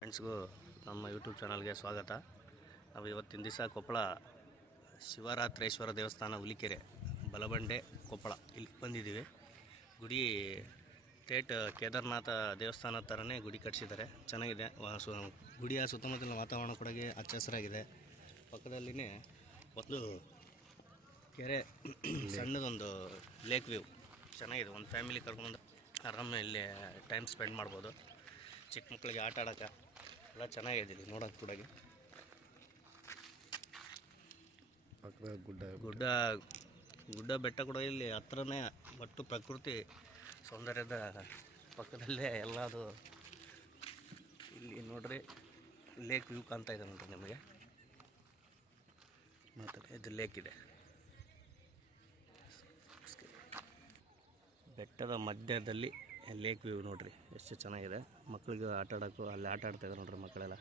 ಫ್ರೆಂಡ್ಸ್ಗೂ ನಮ್ಮ ಯೂಟ್ಯೂಬ್ ಚಾನಲ್ಗೆ ಸ್ವಾಗತ. ನಾವು ಇವತ್ತಿನ ದಿವಸ ಕೊಪ್ಪಳ ಶಿವರಾತ್ರೇಶ್ವರ ದೇವಸ್ಥಾನ ಹುಲಿಕೆರೆ ಬಲಬಂಡೆ ಕೊಪ್ಪಳ ಇಲ್ಲಿ ಬಂದಿದ್ದೀವಿ. ಗುಡಿ ಥೇಟ್ ಕೇದಾರನಾಥ ದೇವಸ್ಥಾನ ಥರನೇ ಗುಡಿ ಕಟ್ಟಿಸಿದ್ದಾರೆ, ಚೆನ್ನಾಗಿದೆ. ಗುಡಿಯ ಸುತ್ತಮುತ್ತಲಿನ ವಾತಾವರಣ ಕೂಡ ಹಚ್ಚ ಹಸಿರಾಗಿದೆ. ಪಕ್ಕದಲ್ಲಿನೇ ಒಂದು ಕೆರೆ, ಸಣ್ಣದೊಂದು ಲೇಕ್ ವ್ಯೂ ಚೆನ್ನಾಗಿದೆ. ಒಂದು ಫ್ಯಾಮಿಲಿ ಕರ್ಕೊಂಡು ಆರಾಮ ಇಲ್ಲಿ ಟೈಮ್ ಸ್ಪೆಂಡ್ ಮಾಡ್ಬೋದು. ಚಿಕ್ಕ ಮಕ್ಕಳಿಗೆ ಆಟ ಆಡೋಕೆ ಎಲ್ಲ ಚೆನ್ನಾಗಿದೆ ಇಲ್ಲಿ ನೋಡೋಕೆ ಕೂಡ. ಗುಡ್ಡ ಗುಡ್ಡ ಬೆಟ್ಟ ಕೂಡ ಇಲ್ಲಿ ಹತ್ರನೇ, ಒಟ್ಟು ಪ್ರಕೃತಿ ಸೌಂದರ್ಯದ ಪಕ್ಕದಲ್ಲೇ ಎಲ್ಲದು. ಇಲ್ಲಿ ನೋಡ್ರಿ ಲೇಕ್ ವ್ಯೂ ಕಾಣ್ತಾ ಇದೆ ನೋಡ್ರಿ ನಿಮಗೆ. ಮತ್ತು ಇದು ಲೇಕ್ ಇದೆ, ಬೆಟ್ಟದ ಮಧ್ಯದಲ್ಲಿ ಲೇಕ್ ವ್ಯೂ ನೋಡ್ರಿ ಎಷ್ಟು ಚೆನ್ನಾಗಿದೆ. ಮಕ್ಕಳಿಗೆ ಆಟ ಆಡೋಕ್ಕೂ ಅಲ್ಲಿ ಆಟ ಆಡ್ತಾಯಿದ್ದಾರೆ ನೋಡ್ರಿ ಮಕ್ಕಳೆಲ್ಲ.